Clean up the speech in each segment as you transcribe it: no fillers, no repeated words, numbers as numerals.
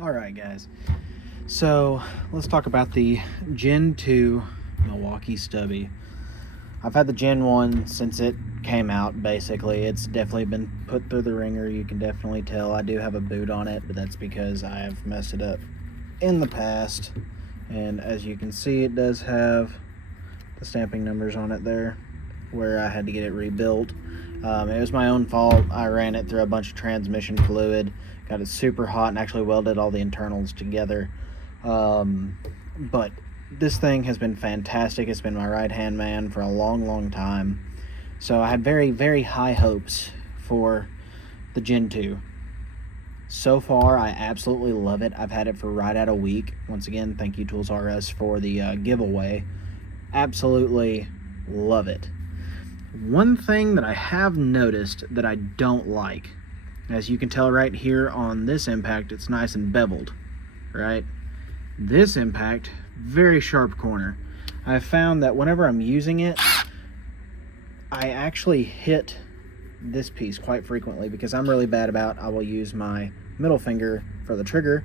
Alright guys, so let's talk about the Gen 2 Milwaukee Stubby. I've had the Gen 1 since it came out, basically. It's definitely been put through the ringer. You can definitely tell I do have a boot on it, but that's because I have messed it up in the past. And as you can see, it does have the stamping numbers on it there, where I had to get it rebuilt. It was my own fault. I ran it through a bunch of transmission fluid, got it super hot, and actually welded all the internals together. But this thing has been fantastic. It's been my right-hand man for a long time. So I had very, very high hopes for the Gen 2. So far, I absolutely love it. I've had it for right at a week. Once again, thank you Tools R Us for the giveaway. Absolutely love it. One thing that I have noticed that I don't like, as you can tell right here on this impact, it's nice and beveled, right? This impact, very sharp corner. I've found that whenever I'm using it, I actually hit this piece quite frequently because I'm really bad about, I will use my middle finger for the trigger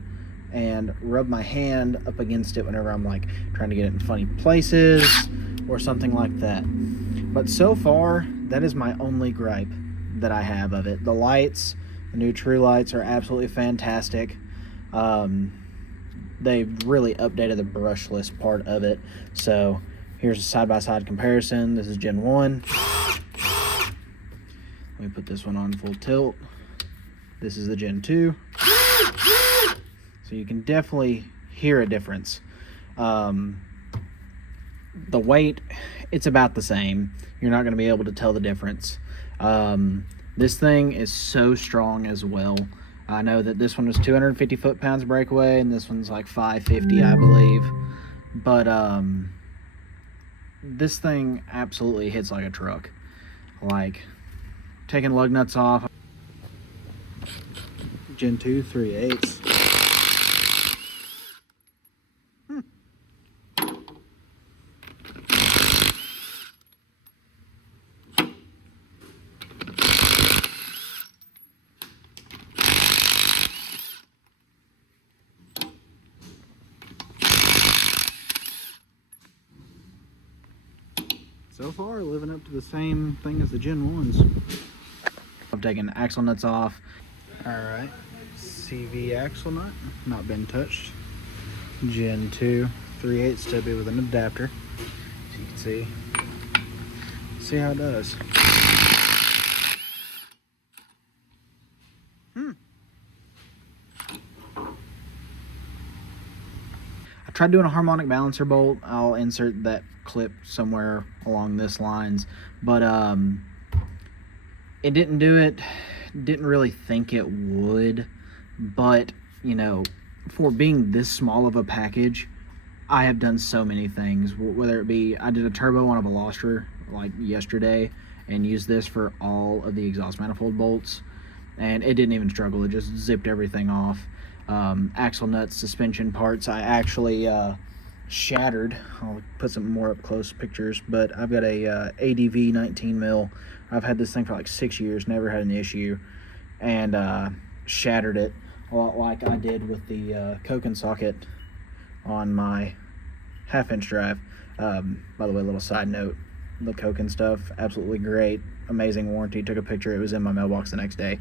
and rub my hand up against it whenever I'm like trying to get it in funny places or something like that. But so far, that is my only gripe that I have of it. The lights, the new True Lights are absolutely fantastic. They've really updated the brushless part of it. So here's a side-by-side comparison. This is Gen 1. Let me put this one on full tilt. This is the Gen 2. So you can definitely hear a difference. The weight, it's about the same. You're not going to be able to tell the difference. This thing is so strong as well. I know that this one was 250 foot-pounds breakaway, and this one's like 550, I believe. But this thing absolutely hits like a truck. Like, taking lug nuts off. Gen 2 3/8. So far, living up to the same thing as the Gen 1s. I've taken axle nuts off. Alright, CV axle nut, not been touched. Gen 2, 3/8 Stubby with an adapter. As you can see how it does. I tried doing a harmonic balancer bolt. I'll insert that clip somewhere along this lines, but it didn't do it. Didn't really think it would, but you know, for being this small of a package, I have done so many things. Whether it be, I did a turbo on a Veloster like yesterday and used this for all of the exhaust manifold bolts, and it didn't even struggle. It just zipped everything off. Axle nuts, suspension parts, I actually shattered. I'll put some more up close pictures, but I've got a ADV 19 mil. I've had this thing for like 6 years, never had an issue, and shattered it a lot like I did with the Koken socket on my half-inch drive. By the way, little side note, the Koken stuff, absolutely great, amazing warranty. Took a picture, it was in my mailbox the next day.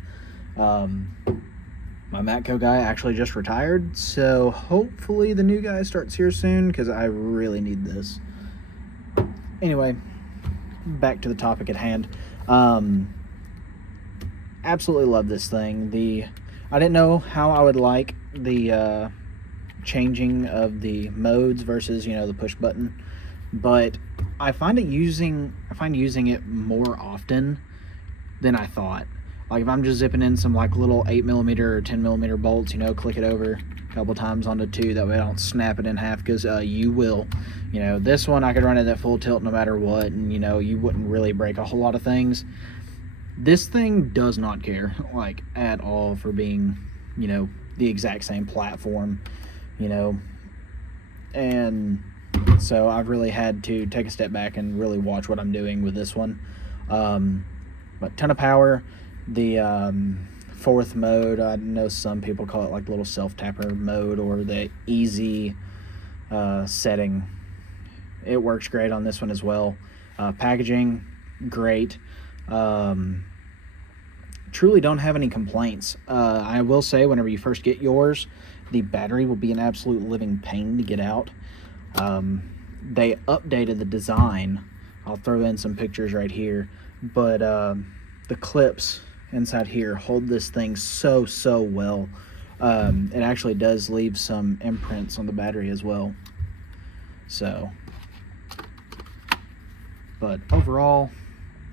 My Matco guy actually just retired, so hopefully the new guy starts here soon because I really need this. Anyway, back to the topic at hand. Absolutely love this thing. I didn't know how I would like the changing of the modes versus, you know, the push button, but I find using it more often than I thought. Like if I'm just zipping in some like little 8mm or 10mm bolts, you know, click it over a couple times onto 2, that way I don't snap it in half, because you will. You know, this one I could run it at full tilt no matter what, and you know, you wouldn't really break a whole lot of things. This thing does not care, like, at all for being, you know, the exact same platform, you know. And so I've really had to take a step back and really watch what I'm doing with this one. But ton of power. The fourth mode. I know some people call it like the little self-tapper mode or the easy setting. It works great on this one as well. Packaging, great. Truly don't have any complaints. I will say, whenever you first get yours, the battery will be an absolute living pain to get out. They updated the design. I'll throw in some pictures right here, but the clips inside here hold this thing so well. It actually does leave some imprints on the battery as well. So, but overall,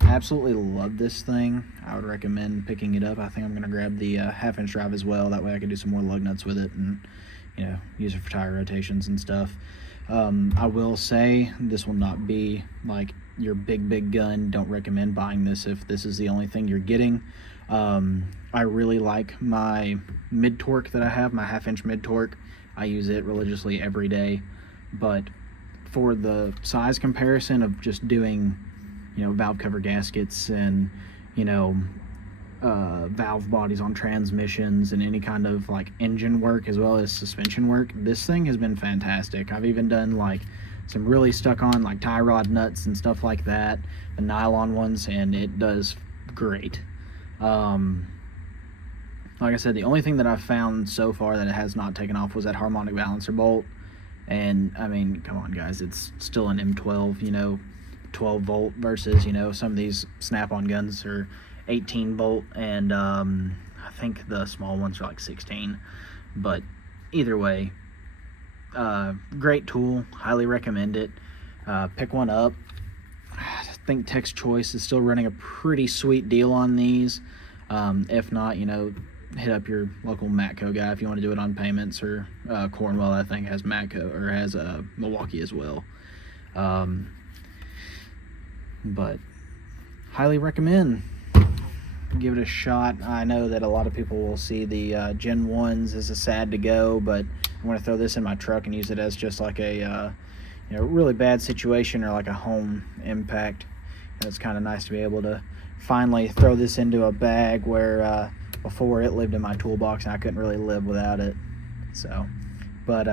absolutely love this thing. I would recommend picking it up. I think I'm going to grab the half-inch drive as well. That way I can do some more lug nuts with it and, you know, use it for tire rotations and stuff. I will say this will not be like your big gun. Don't recommend buying this if this is the only thing you're getting. I really like my mid-torque that I have, my half-inch mid-torque. I use it religiously every day, but for the size comparison of just doing, you know, valve cover gaskets and, you know, valve bodies on transmissions and any kind of like engine work as well as suspension work, this thing has been fantastic. I've even done like some really stuck on like tie rod nuts and stuff like that, the nylon ones, and it does great. Like I said, the only thing that I've found so far that it has not taken off was that harmonic balancer bolt. And I mean, come on guys, it's still an M12, you know, 12 volt versus, you know, some of these snap-on guns are 18 volt, and I think the small ones are like 16. But either way, great tool, highly recommend it. Pick one up. I think Tech's Choice is still running a pretty sweet deal on these. If not, you know, hit up your local Matco guy if you want to do it on payments, or Cornwell, I think, has Matco, or has Milwaukee as well. But highly recommend. Give it a shot. I know that a lot of people will see the Gen 1s as a sad to go, but I'm going to throw this in my truck and use it as just like a you know, really bad situation or like a home impact. And it's kind of nice to be able to finally throw this into a bag where before it lived in my toolbox and I couldn't really live without it. So, but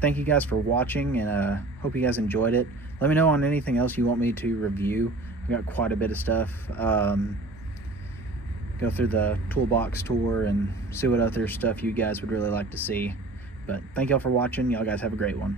thank you guys for watching, and hope you guys enjoyed it. Let me know on anything else you want me to review. I've got quite a bit of stuff. Go through the toolbox tour and see what other stuff you guys would really like to see. But thank y'all for watching. Y'all guys have a great one.